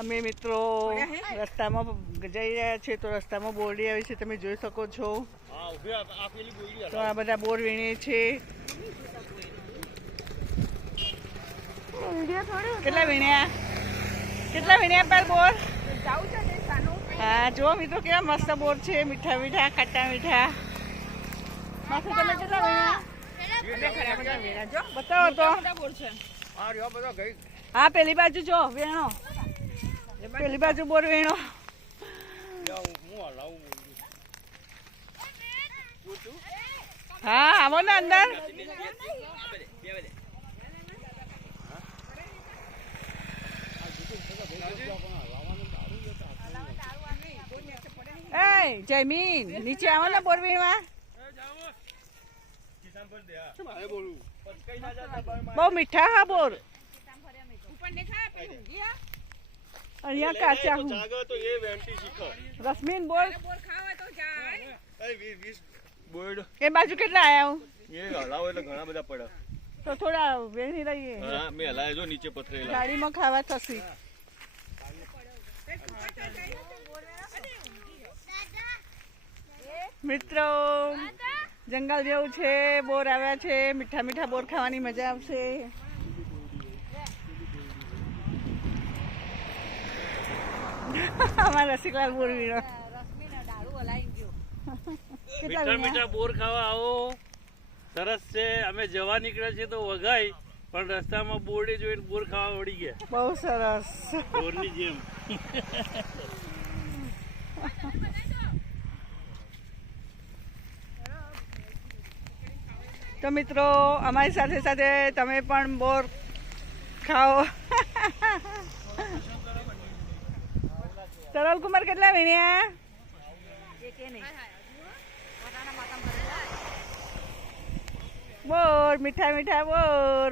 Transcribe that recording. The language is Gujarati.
અમે મિત્રો રસ્તામાં જઈ રહ્યા છીએ તો રસ્તામાં બોરડી આવી છે, તમે જોઈ શકો છો. તો આ બધા બોર વીણે છે. કેટલા વીણ્યા પર બોર? હા જો મિત્રો કેવા મસ્ત બોર છે, મીઠા મીઠા ખાટા મીઠા. માસી તમે કેટલા વીણ્યા? બતાવો તો. હા પેલી બાજુ જો વેણો, પેલી બાજુ બોર વેણો. હા આવો ને અંદર. એ જયમીન નીચે આવો ને બોર વીણવા. બહુ મીઠા હા બોર. અહીંયા કાચા રશ્મિન બોલ એ બાજુ કેટલા આયા ઘણા બધા પડ્યા તો થોડા વેણી રહીએ. મેં હલાય જો નીચે પથરેલા ગાડીમાં ખાવા થશે. મિત્રો જંગલ જેવું છે, બોર આવ્યા છે, મીઠા મીઠા બોર ખાવાની મજા આવશે. અમારા રસિકલાલ બોર વીણો. મીઠા મીઠા બોર ખાવા આવો, સરસ છે. અમે જવા નીકળ્યા છીએ તો વઘાઈ, પણ રસ્તામાં બોરડી જોઈને બોર ખાવા વળી ગયા. બહુ સરસ બોરની જેમ. તો મિત્રો અમારી સાથે સાથે તમે પણ બોર ખાઓ. સરળ કુમાર કેટલા વીણ્યા? બોર મીઠા મીઠા બોર.